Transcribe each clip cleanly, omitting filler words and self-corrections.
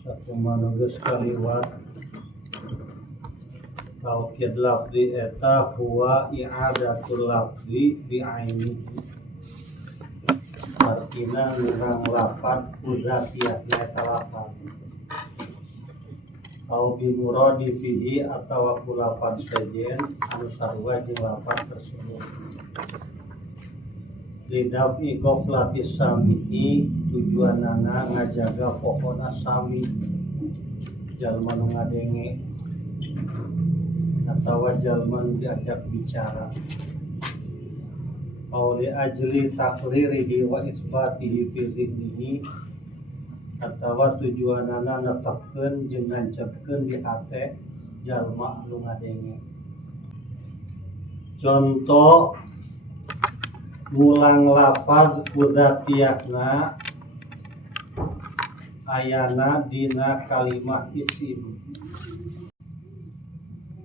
sakumaha geus kaliwat taukid lafzi eta huwa i'adatul lafzi bi ainihi artina nurang lafaz kudzatiyahna eta lafaz au bi muradi fihi atawa kulafaz sejen anu sarua jeung lafaz tersebut lidafi ghaflatis sami'i tujuanana ngajaga pokona sami jalma nu ngadenge atawa jalma nu diajak bicara au li ajli taqririhi wa isbatihi fi dhihnihi atawa tujuanana netepkeun jeung ngancepkeun di hate jalma nu ngadenge. Contoh ngulang lafaz kudzatiyahna ayana dina kalimah isim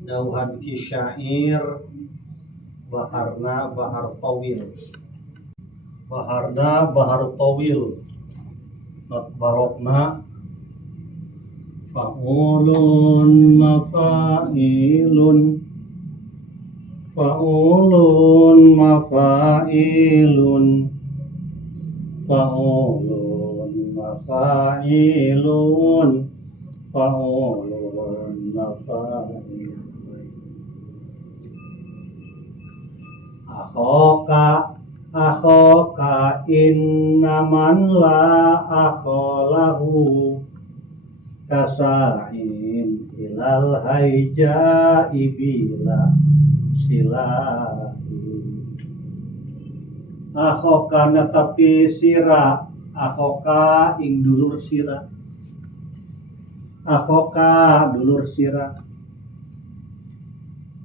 dauhan ki syair baharna bahar tawil baharna bahar tawil not barokna fa'ulun mafa'ilun fa'ulun mafa'ilun fa'ulun mafa'ilun fa'ulun mafa'ilun akhoka innaman la akholahu kasa'in ilal haija'i bila silahi akhoka netapi sira akhoka ing dulur sira akhoka dulur sira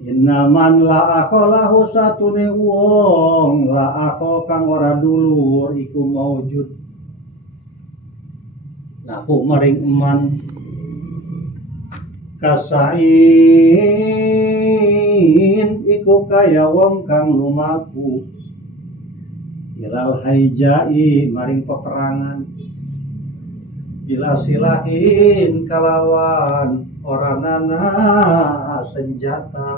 innaman la akholahu satune wong la akho kang ora dulur iku maujud lahu maring eman kasain iku kaya wong kang lumaku ilal haijai maring peperangan bila silahin kalawan oranana senjata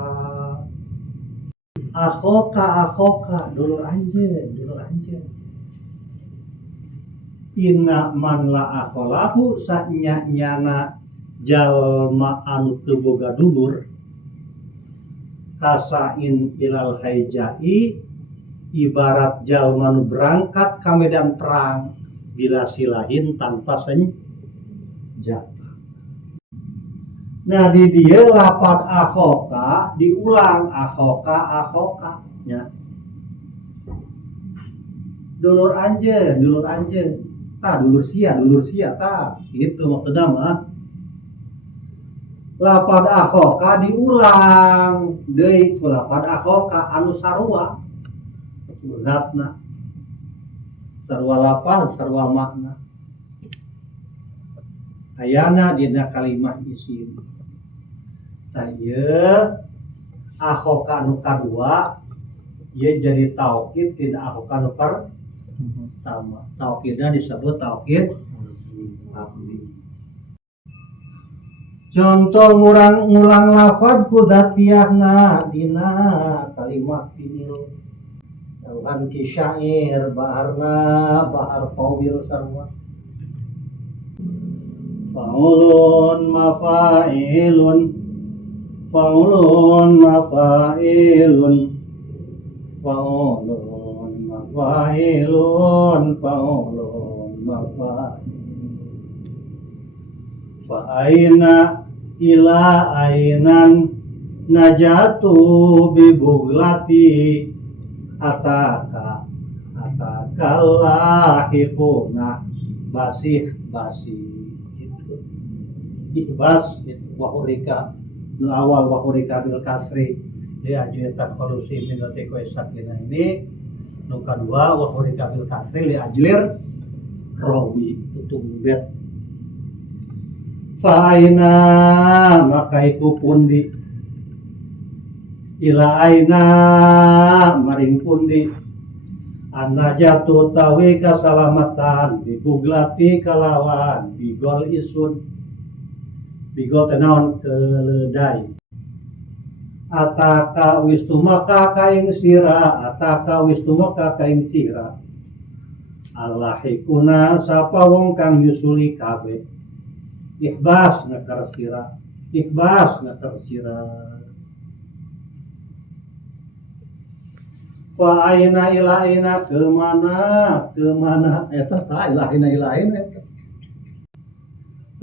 akhoka dulur anjeun inna man la akholahu sanyana jalma anu teu boga dulur kasain ilal haijai ibarat jalma nu berangkat ka medan perang bila silahin tanpa senjata. Nah di dia lafaz akhoka diulang akhoka nya dulur anjeun tah dulur sia tah gitu maksudna mah lafaz akhoka diulang deui ku lafaz akhoka anu sarua sunatna sarua lafaz sarua makna ayana dina kalimah isim ieu akhoka nu kadua ieu jadi taukid tina akhoka nu pertama taukidna disebut taukid lafzi. Contoh ngulang lafaz kudzatiyahna dina kalimah fi'il dauhan ki syair baharna bahar tawil sarua fa'ulun mafa'ilun fa'ulun mafa'ilun fa'ulun mafa'ilun fa'ulun mafa'ilun fa'aina ila ainan najatu bibughlati ataka lahikuna basih itu ihbas itu wahurika nu awal wahurika bil kasri dia ajli takhalusi min latiqo sakina ini nu kadua wahurika bil kasri li ajlir rawi tutung bet fa'aina maka iku pundi ila aina maring pundi an-najatu tawi kasalamatan bibuglati kalawan bigol isun Bigo tenaon keledai. Ataka wistumaka kaing sira, ataka wistumaka kaing sira. Allahikuna sapa wong kang yusuli kabeh. Ikhbas ngekar sira, ikhbas ngekar sira. Fa aina ila aina kemana eta ta ila aina eta.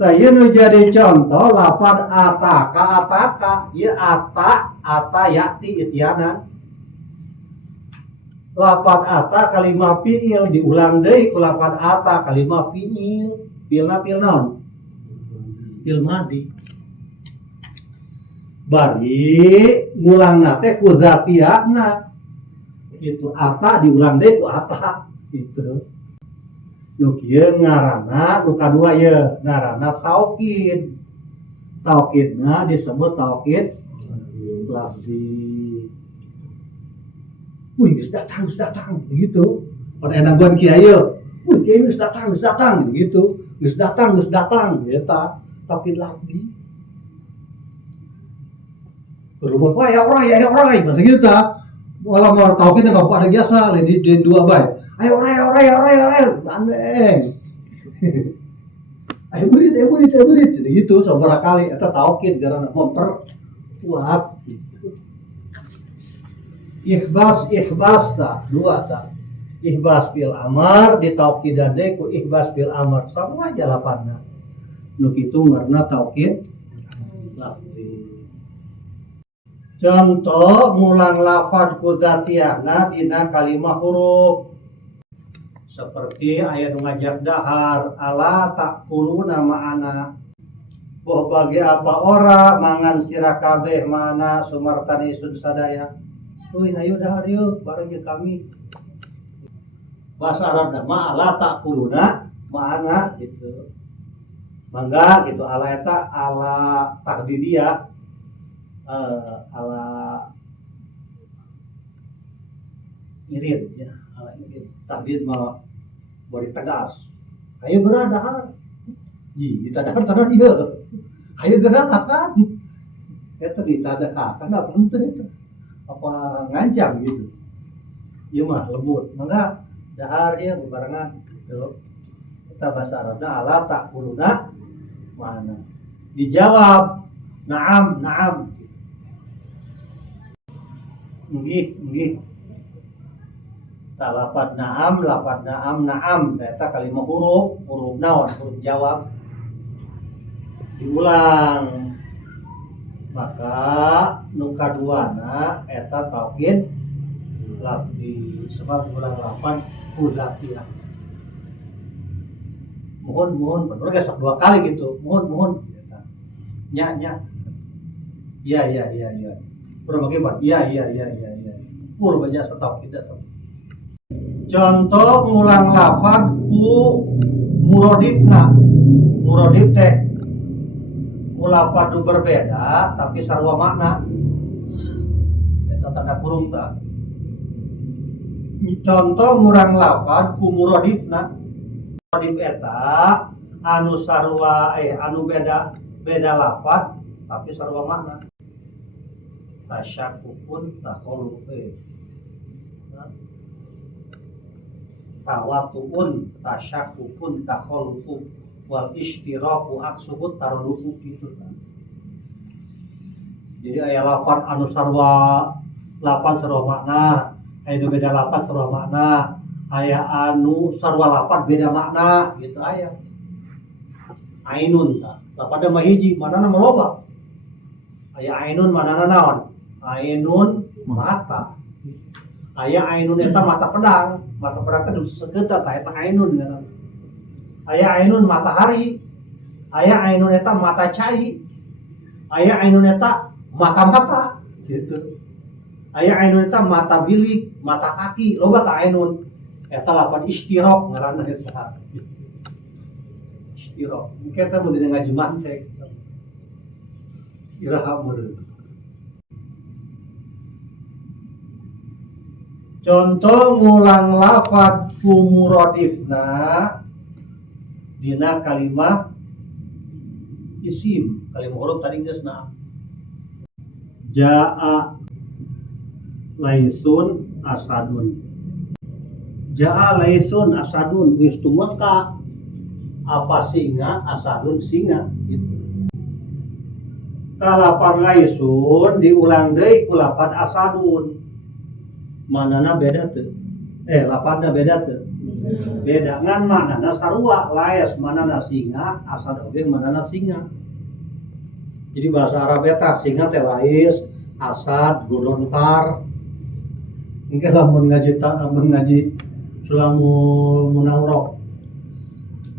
Saya jadi contoh lafad ataka ya ata yakti itiana. Lafad ata kalimah fiil diulang deui ku lafad ata kalimah fiil. Fiilna fiil naon? Fiil madi. Bari ngulangna teh ku zatiana. Itu ata diulang deui ku ata gitu. Nu kieu ngaranna nu kadua ye ngaranna taukid. Taukidna disebut taukid lafzi. Wih, geus datang gitu. Pada enaguan kiai ye, wih kiai geus datang gitu. Geus datang eta taukid lafzi. Berubah wah ya orang bahasa gitu ta. Walau mau taukid enggak ada biasa di dua bae. Ayo orang, aneh. Ayo murid, jadi gitu, seberapa kali, itu taukid, karena memperkuat, gitu. Ikhbas tak, dua tak. Ikhbas bil amar, di taukid dade, ku ikhbas bil amar, sama aja lapannya. Nuk itu karena taukid, contoh, mulang lafad kudatiana, dina kalimah huruf. Seperti ayat ngajak dahar ala takuluna ma'ana boh bagi apa ora mangan sira kabeh mana sumartani sun sadaya. Uy ayo dahar yuk bareng kami. Bahasa Arabna ala takuluna ma'ana gitu. Mangga gitu ala eta ala tahdidiyah ala irin ya. Tahdid mah bari tegas. Ayo geura dahar. Ji ditadahar tanan ieu. Ayo geura makan. Eta ditadahar apa henteu itu. Apa ngancam gitu. Ieu mah lembut. Mangga dahar ieu bebarengan gitu. Eta bahasa Arabna ala takuluna mana. Dijawab na'am. Nggih. Lafad na'am eta kalimah huruf naon huruf jawab diulang maka nu kaduana eta taukid lafzi sebab ulang lafad kudatiyah mohon bener geus sok dua kali gitu mohon nya iya berapa bagaimana iya pur banyak taukid eta. Contoh ngulang lafad ku murodif teh ku lafad berbeda tapi sarua makna eta tanda kurung ta. Contoh ngulang lafad ku murodif eta anu sarua anu beda lafad tapi sarua makna tasyakukun takholufe tawatuun tasyakukun takholufu wal ishtiraku aksuhut tarulufu gitu kan. Jadi aya lafaz anu sarua makna, aya beda lafaz sarua makna, aya anu sarua lafaz beda makna gitu aya. Ainun tah, lapada mah hiji, manana mah loba. Aya ainun manana naon? Ainun mata. Aya ainun eta mata pedang teh dusu segeta tah eta ainun ngaranna. Aya ainun matahari, aya ainun eta mata cai, aya ainun eta mata gitu. Aya ainun eta mata bilik, mata kaki, loba tah ainun. Eta lafaz istiraq ngaranna eta. Istiraq. Mungkin teh mun dina ngaji mantek. Iraha meureun. Contoh ngulang lafad kumurodifna dina kalimah isim kali huruf tadi geusna. Jaa laisun asadun. Jaa laisun asadun wis tumeka apa singa asadun singa gitu. Kalapan laisun diulang deui ku lapan asadun. Manana beda teu? Lapanna beda teu? Beda ngan manana sarua, laes manana singa, asad oge manana singa. Jadi bahasa Arab eta singa teh laes, asad, golonpar. Engke lamun ngaji Sulamul Munawwarah.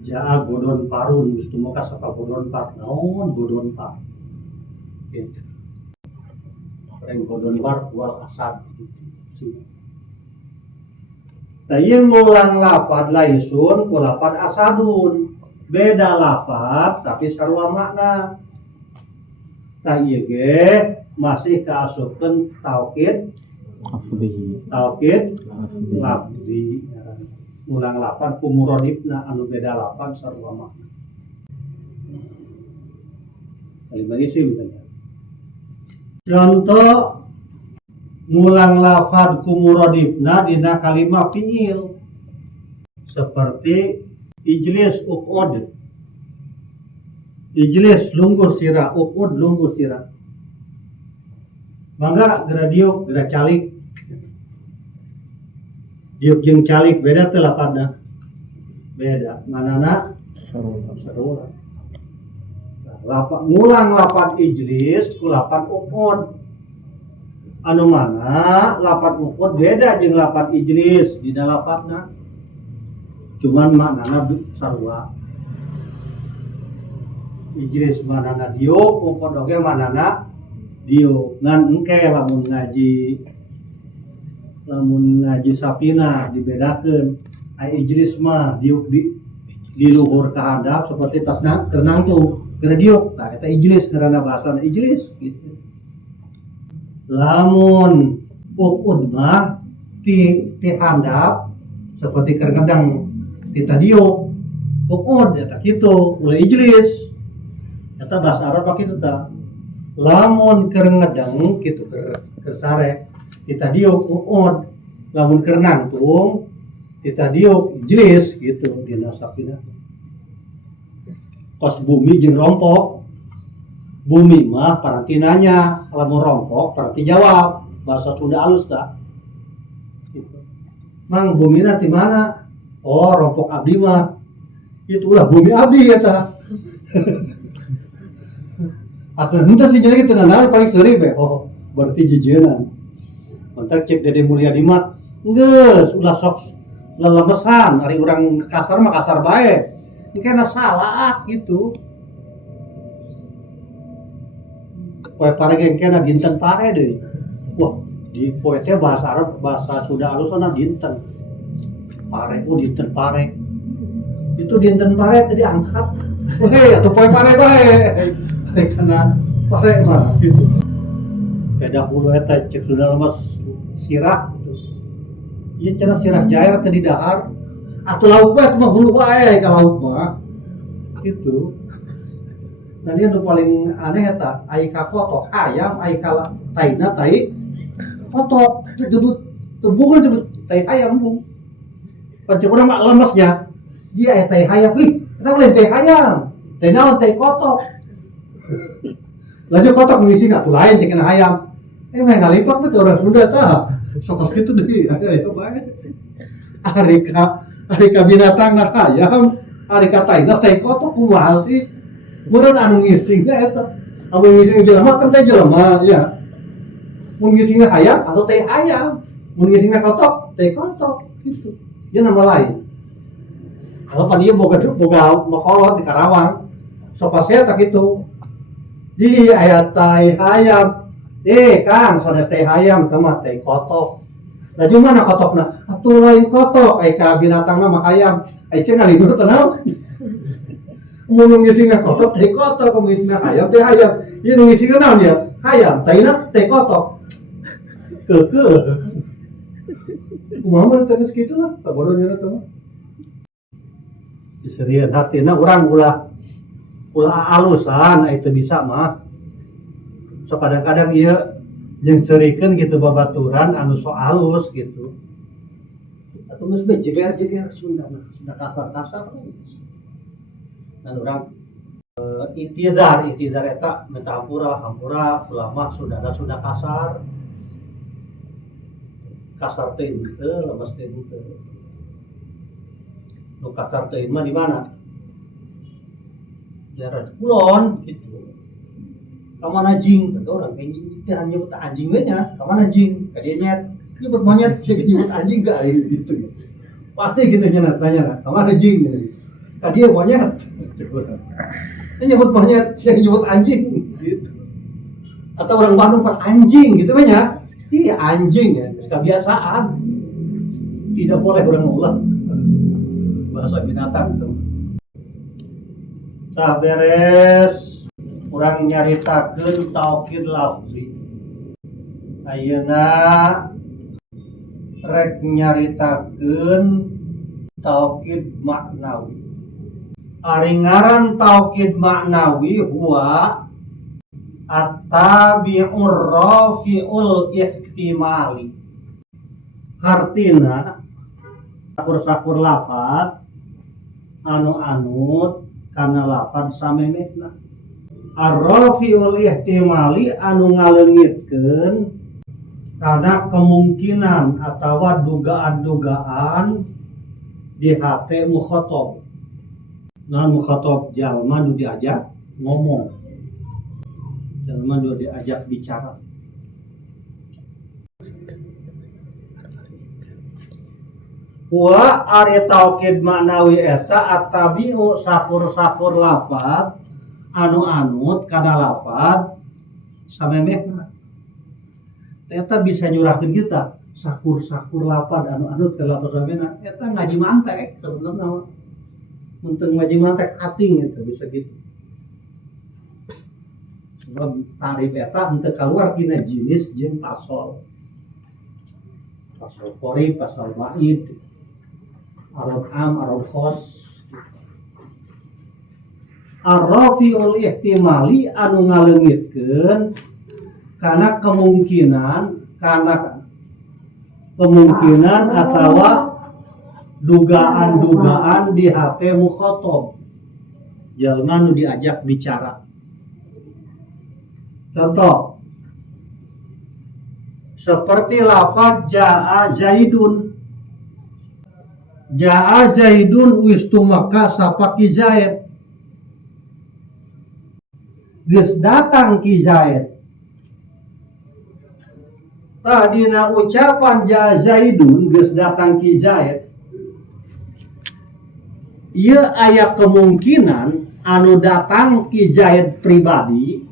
Jaa godon parun, geus tumeka saka godon par. Naon godon par? Gitu. Reng godon par wal asad. Tayang mulang lafad laisun ku lafad asadun. Beda lafad tapi sarua makna. Ieu ge masih kaasupkeun taukid lafzi. Mulang lafad ku muradifna anu beda lafad sarua makna. Kalimat isim tanya. Contoh mulang lafad ku muradifna dina kalimat fiil seperti ijlis uqud. Ijlis lungguh sirah, uqud lungguh sirah. Mangga geura diuk, geura calik. Diuk jeung calik beda teu lafadna? Beda. Manana sarua. Ngulang lafad ijlis ku lafad uqud. Anu mana lafad uqud beda jeung lafad ijlis dina lafadna. Cuman maknana sarua. Ijlis manana diuk, uqud oge manana diuk. Ngan engke lamun ngaji sapina dibedakeun. Ai ijlis mah diuk di luhur ka handap seperti tasna kerenang tuh. Kena diuk, nah eta ijlis karena bahasana ijlis gitu. Lamun uqud mah ti handap seperti kerengedang kita diuk. Uqud eta kitu, ulah ijlis. Eta bahasa Arab kitu tah. Lamun kerengedang kitu keur sare kita diuk uqud. Lamun kerenang tuh kita diuk ijlis gitu dina sapina. Kos bumi jeung rompok. Bumi mah paranti nanya, lamun rompok paranti jawab. Bahasa Sunda alus tah. Gitu. Mang bumina di mana? Oh, rompok abdi mah. Itulah bumi abdi eta. Atuh henteu sih jadi kitu naon paling seurik we. Oh, berarti jijeunan. Kontak cek Dede Mulyadi mah geus ulah sok lelemesan, ari urang kasar mah kasar bae. Ini kena salah gitu. Poe pare ge kena dinten pare deui. Wah, di poe teh bahasa Arab, bahasa Sunda alusna dinten. Pare ku dinten pare. Itu dinten pare teh diangkat. Oke, atuh poe pare bae. Kena pare mah gitu. Beda hulu eta cek Sunda lemes sirah gitu. Ieu cenah sirah jair teh di dahar. Atuh lauk bae mah hulu bae ka lauk mah. Gitu. Nah dia nu paling aneh eta, ai ka kotok ayam, ai ka taina tai kotok, disebut tebungan disebut tai ayam bung. Pancen urang mah lemesnya. Dia aya tai ayam, ih, eta mah lain tai ayam. Tai naon tai kotok. Lanjut kotok ngisi atuh lain cek kana ayam. Mah ngalipak teh orang Sunda tah. Sok kitu deui, aya bae. Ari ka binatang na hayam, ari ka taina tai kotok kumaha sih? Meureun anu ngisingna eta. Amun ngising jelema kan teh jelema ya. Mun ngisingna hayam atau teh hayam. Mun ngisingna kotok, teh kotok gitu. Dia nama lain. Kalau pan ieu boga makolot di Karawang. Sopasea tak kitu. Di aya tai hayam. Kang, sada teh hayam teh mah teh kotok. Lah di mana kotokna? Atuh lain kotok, ai ka binatangna mah ayam. Ai sia ngalidur teh naon? Mun ngisingna kotok teh kotok, mun ngisingna hayam teh hayam. Ieu nu ngisingna naon ya? Hayam, taina teh kotok. Keukeuh. Kumaha mah teh geus kitu lah, sabodohnya teh mah. Diserian hatina urang ulah ulah alusan itu bisa mah. So kadang-kadang iya yang serikeun gitu babaturan anu so alus gitu. Atau geus be jeger-jeger Sunda kasar-kasar. Dan orang itidar eta metafora hampura ulama sudah kasar teh henteu lemes teh henteu. Nu kasar teh mah di mana? Daerah kulon gitu. Kamana jing, kata orang kayak teh nyebut anjing we nya, kamana jing? Ka dieu nyet, nyebut monyet sih nyebut anjing gak gitu. Pasti gitu nya tanya, kamana jing? Ka dieu monyet. Dia nyebut monyet, sih nyebut anjing gitu. Atau orang Bandung kan anjing gitu nya. Iya anjing ya, kebiasaan. Tidak boleh orang ulang bahasa binatang tuh. Tah beres urang nyaritakeun taukid lafzi. Ayeuna rek nyaritakeun taukid maknawi. Ari ngaran taukid maknawi huwa at-tabi'ur rafi'ul ihtimali. Artina sakur-sakur lafaz anu anut kana lafaz samemehna. Ar-rafi'ul ihtimali anu ngaleungitkeun kana kemungkinan atawa dugaan-dugaan di hate mukhatab. Nah mukhatab jalma nu diajak ngomong. Jalma nu diajak bicara. Wa ari taukid maknawi eta at-tabi'u sakur-sakur lafaz anu anut kana lafaz samemehna. Eta bisa nyurahkeun kita sakur-sakur lafaz anu anut kana lafaz samemehna eta ngaji mantek sebenarnya. Mun teu ngaji mantek ating eta bisa gitu. Sebab tarif eta henteu kaluar tina jinis jeung pasal. Pasal qori, pasal ma'id, arad am, arad khos. Ar-rafi'ul ihtimali anu ngaleungitkeun kana kemungkinan atawa dugaan-dugaan di hate mukhatab. Jalma nu diajak bicara. Contoh seperti lafaz jaa zaidun. Jaa zaidun wistu maka sapaki zaid. Geus datang ki zaid. Tadina ucapan jaa zaidun geus datang ki zaid. Ieu aya kemungkinan anu datang ki zaid pribadi.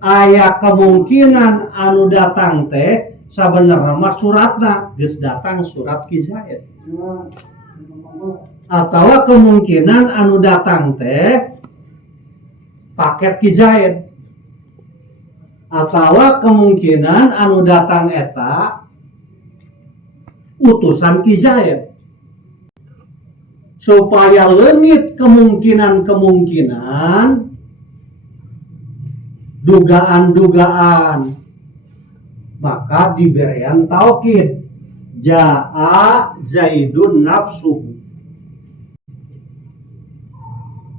Aya kemungkinan anu datang teh sabenerna mah suratna geus datang surat ki zaid. Atawa kemungkinan anu datang teh paket ki zaid. Atawa kemungkinan anu datang eta utusan ki zaid. Supaya leungit kemungkinan-kemungkinan dugaan-dugaan maka diberian taukid jaa zaidun nafsuhu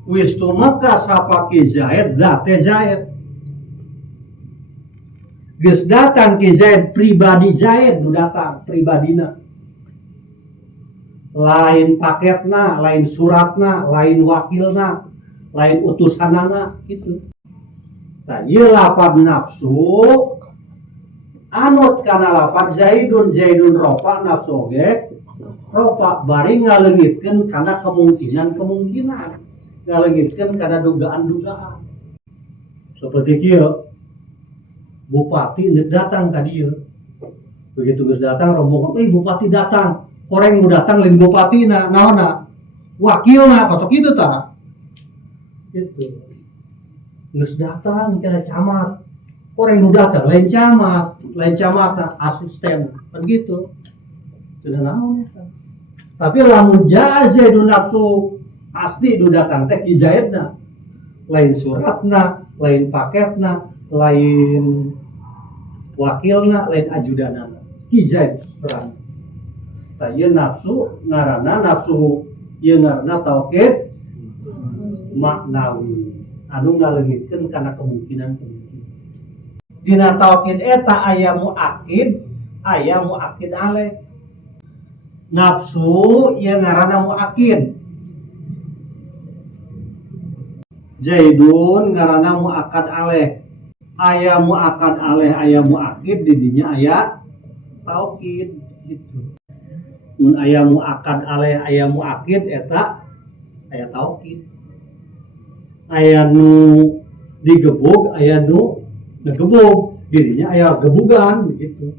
wistu maka sapaki zaid date zaid geus datang ki zaid pribadi zaid nu datang pribadina lain paketna lain suratna lain wakilna lain utusanana gitu. Nah, ieu lafaz nafsu anut kana lafaz zaidun rofa nafsu oge rofa bari ngaleungitkeun kana kemungkinan ngaleungitkeun kana dugaan-dugaan seperti kieu bupati datang ka dieu begitu geus datang rombongan bupati datang orang nu datang lain bupatina naonna wakilna kosok kitu tah itu geus datang kana camat orang nu datang lain camat asisten kan gitu teu naon eta Tapi lamun Zaidun nafsu asli dudakan teh ki Zaidna, lain suratna, lain paketna, lain wakilna, lain ajudanana, ki Zaid surat. Tah ieu nafsu ngaranna nafsu, ieu ngaranna taukid maknawi anu ngaleungitkeun kana kemungkinan-kemungkinan. Dina taukid eta aya muakid, aya muakid aleh. Nafsu ieu ngaranna muakid. Zaidun ngaranna muakad aleh. Aya muakad aleh, aya muakid, di dinya aya taukid gitu. Mun aya muakad aleh, aya muakid eta aya taukid. Aya nu digebug, aya nu ngegebug, dirinya aya gebugan begitu.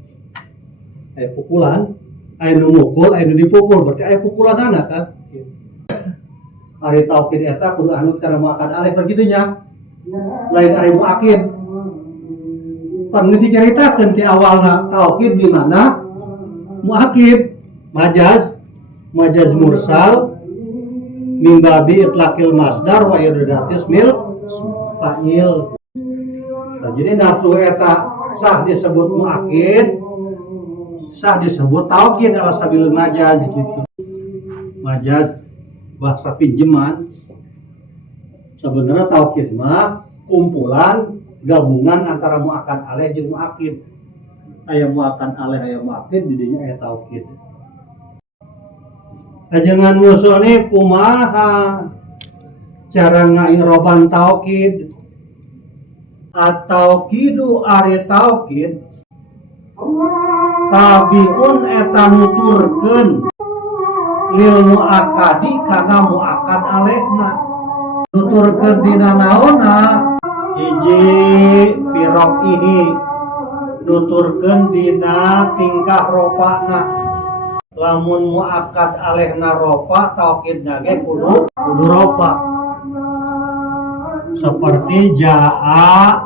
Aya pukulan, aya nu mukul, aya nu dipukul, berarti aya pukulanana kan. Ari taukid eta kudu anut kana muakad aleh begitunya. Lain ari muakid. Pan geus dicaritakeun ti awalna taukid di mana muakid, majaz mursal min babi itlaqil masdar wa iradati ismil fa'il. Nah, jadi nafsu eta sah disebut muakid, sah disebut taukid ala sabil majaz gitu. Majaz bahasa pinjaman. Sebenarnya taukid mah kumpulan gabungan antara muakad aleh jeung muakid. Aya muakad aleh, aya muakid, di dinya aya taukid. Ajangan musone kumaha cara ngairoban taukid. At-taukidu ari taukid tabiun eta nuturkeun lil muakadi kana muakad alehna. Nuturkeun dina naonna hiji firaq ini, nuturkeun dina tingkah ropana. Lamun muakad alehna ropa, taukidna ge kudu ropa. Seperti jaa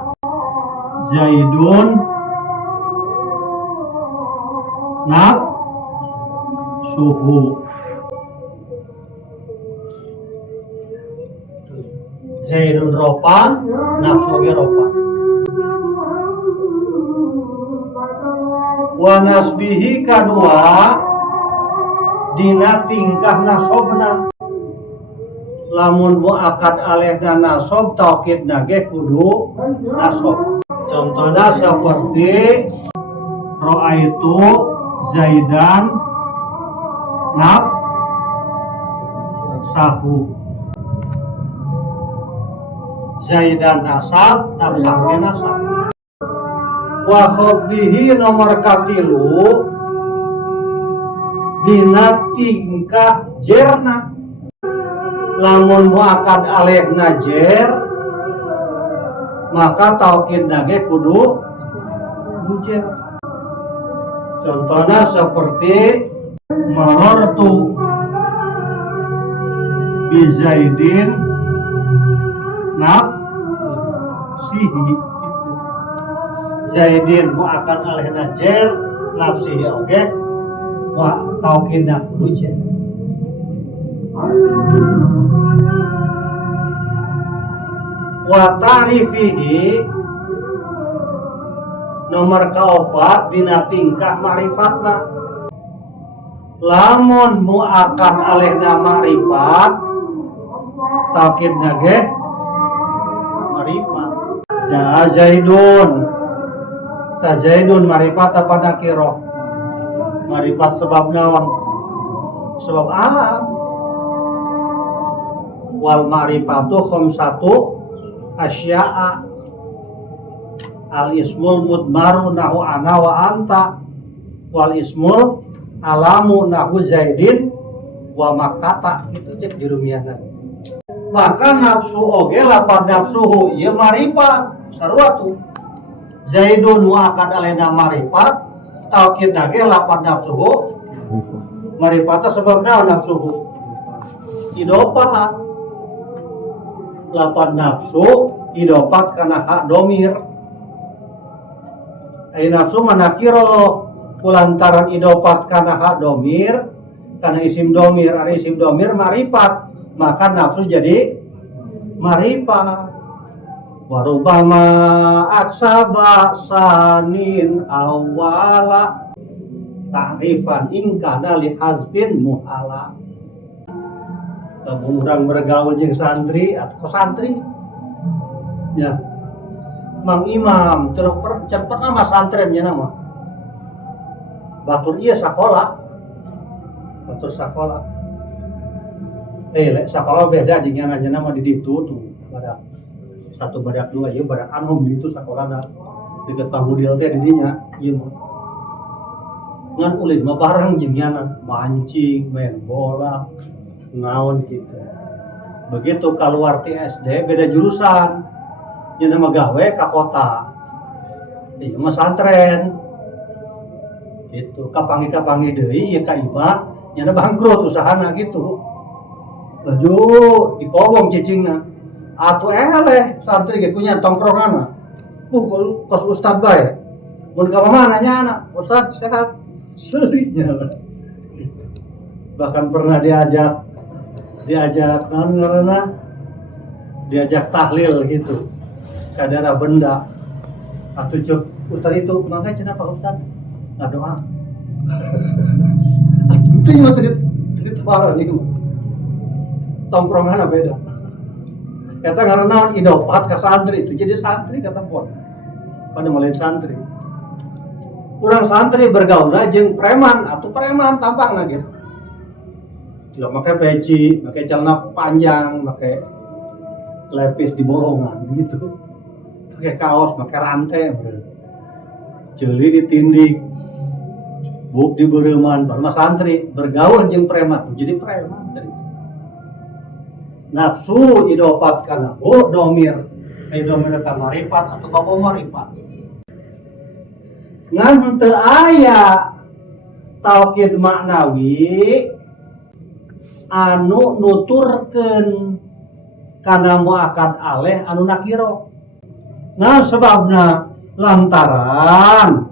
Zaidun nafsuhu. Zaidun ropa, nafsu ge ropa. Wa nasbihi kadua dina tingkah nasobna. Lamun muakad alehna nasob, taukidna ge kudu nasob. Contohna seperti ro'aitu Zaidan nafsahu. Zaidan nasab, nafsahu ge nasab. Wa khafdihi nomor katilu dina tingkah jerna. Lamun muakad alehna jer, maka taukidna ge kudu jer. Contohna seperti marortu bi Zaidin nafsihi. Zaidin muakad alehna jer, nafsihi oge wa taukidna kudu jer. Wa ta'rifihi nomor kaopat dina tingkah ma'rifatna. Lamun muakad alehna ma'rifat, taukidna ge ma'rifat. Ja Zaidun, ta Zaidun ma'rifat apa nakirah? Ma'rifat sebab naon? Sebab alam. Wal ma'rifatu khamsatu asya'a. Al ismul mudmaru nahu ana wa anta, wal ismul alamu nahu Zaidin wa makata. Itu cek jurumiahna. Maka nafsu oge lapan nafsuhu ieu ma'rifat sarua tuh. Zaidun muakad alena ma'rifat, taukidna ge lapan nafsuhu ma'rifata sebab naon nafsuhu idopah. Lapan nafsu idopat kana hak domir. Ai nafsu manakiro kulantaran idopat kana hak domir, Karena isim domir, ada isim domir marifat, maka nafsu jadi marifat. Warubama aksaba sanin awala ta'rifan ingkana li hazbin muhala. Orang bergaul jeung santri atau santri ya Mang Imam pernah mas santren nya nama batur ieu sakola batur sakola sakola beda jeung nya nama di ditu tuh badak satu badak dua ieu badak anu itu sakolana deket pangudil teh di dinya ieu ngan ulin mah bareng jeung nya mancing main bola naon gitu. Begitu keluar ti SD beda jurusan. Nya nama gawe ka kota. Ieu mah santren. Gitu, kapangi deui ieu ka imah nya bangkrut usahana gitu. Laju dikobong cicingna. Atuh eleh santri ge kunya tongkronganna. Kos ustad bae. Mun ka mana nya anak? Ustad sehat. Serinya. Bahkan pernah diajak naon ngaranna diajak tahlil gitu ka daerah benda atuh cuk putar itu mangga cenah Pak Ustaz ngadoa atuh ieu mah teu parah nih tongkronganna beda eta ngaranna idopat ka santri itu jadi santri kata pon pada mulai santri urang santri bergaulna jeung preman atuh preman tampangna gitu tidak pakai peci, pakai celana panjang, pakai lepis di bolongan gitu, pakai kaos, pakai rantai, jeli ditindik, buk di bereman, barma santri bergaul jeung preman, jadi preman dari nafsu idopat kana domir, domir ka marifat atau ka marifat. Ngan teu aya taukid maknawi anu nuturkeun kana muakad aleh anu nakiro. Nah sebabna lantaran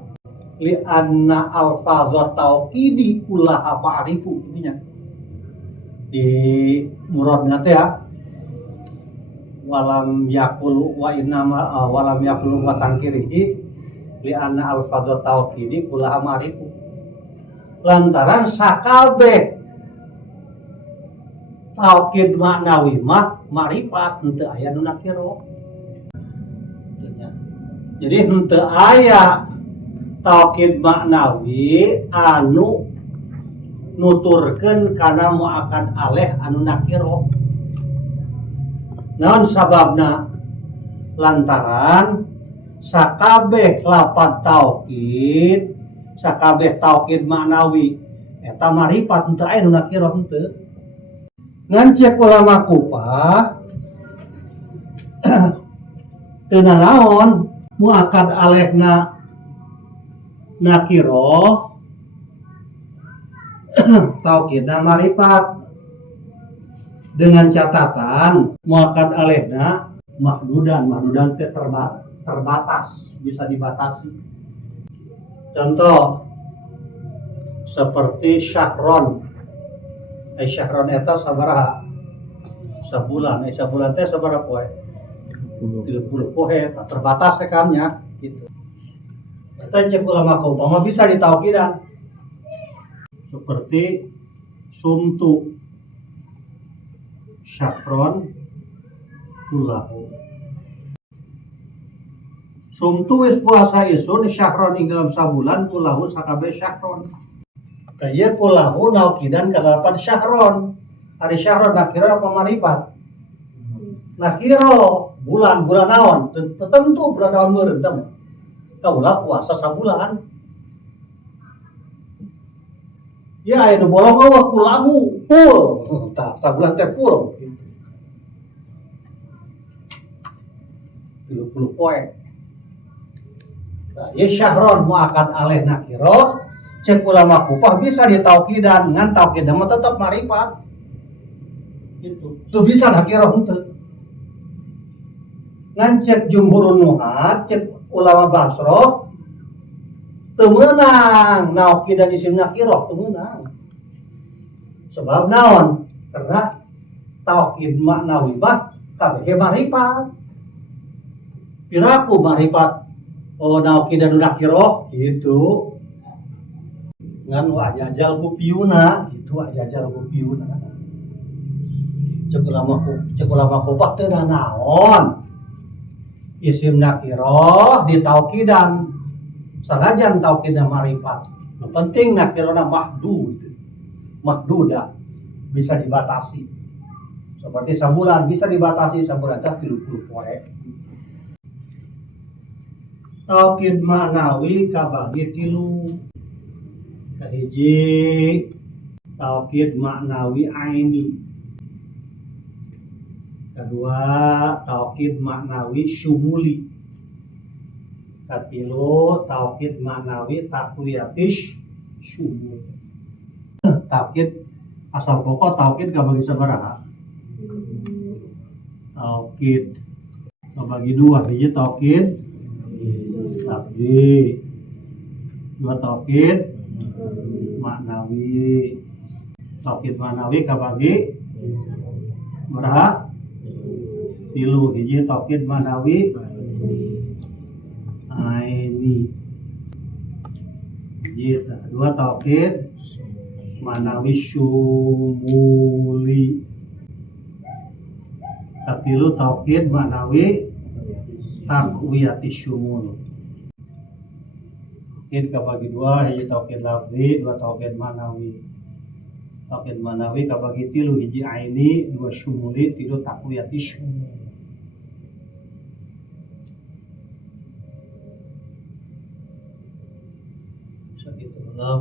li anna alfazat taukidi kullaha fa'rifu intinya di muradna teh ya walam yakul wa innama walam yakul wa tangkirihi li anna alfazat taukidi kullaha ma'rifu lantaran sakabeh taukid maknawi mah marifat henteu aya nu nakiro. Jadi henteu aya taukid maknawi anu nuturkeun kana muakad aleh anu nakiro. Naon sababna? Lantaran sakabeh lafaz taukid, sakabeh taukid maknawi eta marifat henteu aya nu nakiro henteu. Ngan cek ulama Kupah teu naon muakad alehna nakiro taukidna marifat dengan catatan muakad alehna mahdudan teh terbatas bisa dibatasi. Contoh seperti syahron. Syahron eta sabaraha? Sabulan. Sabulan teh sabaraha poe? 30 poe, terbatas sekamnya gitu. Eta cek ulama Kupah bisa ditaukidan. Seperti sumtu syahron kulahu. Sumtu wis puasa isun syahron ing dalam sabulan kulahu sakabeh syahron. Kaya kulahu naukidan kadalapan syahron. Hari syahron nakiro apa marifat? Nakiro bulan naon? Tentu bulan naon meureun teh. Kaula puasa sabulan. Ya aya nu bolong eueuh kulahu full. Tah sabulan teh full. 30 poe. Nah, ya syahron muakad aleh nakiro cek ulama Kupah bisa ditaukidan ngan taukidna mah tetep marifat. Gitu. Tuh bisa nakiro henteu. Ngan cek jumhurun nuhat, cek ulama Basra teu meunang naukidan isim nakiro teu meunang. Sebab naon? Karena taukid maknawi mah kabeh maripat. Piraku maripat naukid dan nakiro gitu. Ngan ajajal ku piuna, itu ajajal ku piuna. Cek ulama kopah teu naon. Isim nakiro ditaukidan sanajan taukidna maripat. Yang penting nakirona mahduda bisa dibatasi. Seperti sabulan bisa dibatasi, sabulan teh 30 poe. Taukid maknawi kabagi 3. Kahiji taukid maknawi aini. Kedua taukid maknawi syumuli. Katilu taukid maknawi taqwiyatis syumul. Taukid asal pokok taukid kabagi sabaraha? Taukid kabagi 2. Hiji taukid tabdi, 2 taukid maknawi. Taukid maknawi kabagi baraha? 3. Hiji taukid maknawi aini. Hiji, 2 taukid maknawi syumuli. Katilu taukid maknawi taqwiyati syumul. Taukid kabagi 2, hiji taukid lafzi, 2 taukid maknawi. Taukid maknawi kabagi 3, hiji aini, 2 syumuli, 3 taqwiyati syumul. Sakitu Allah.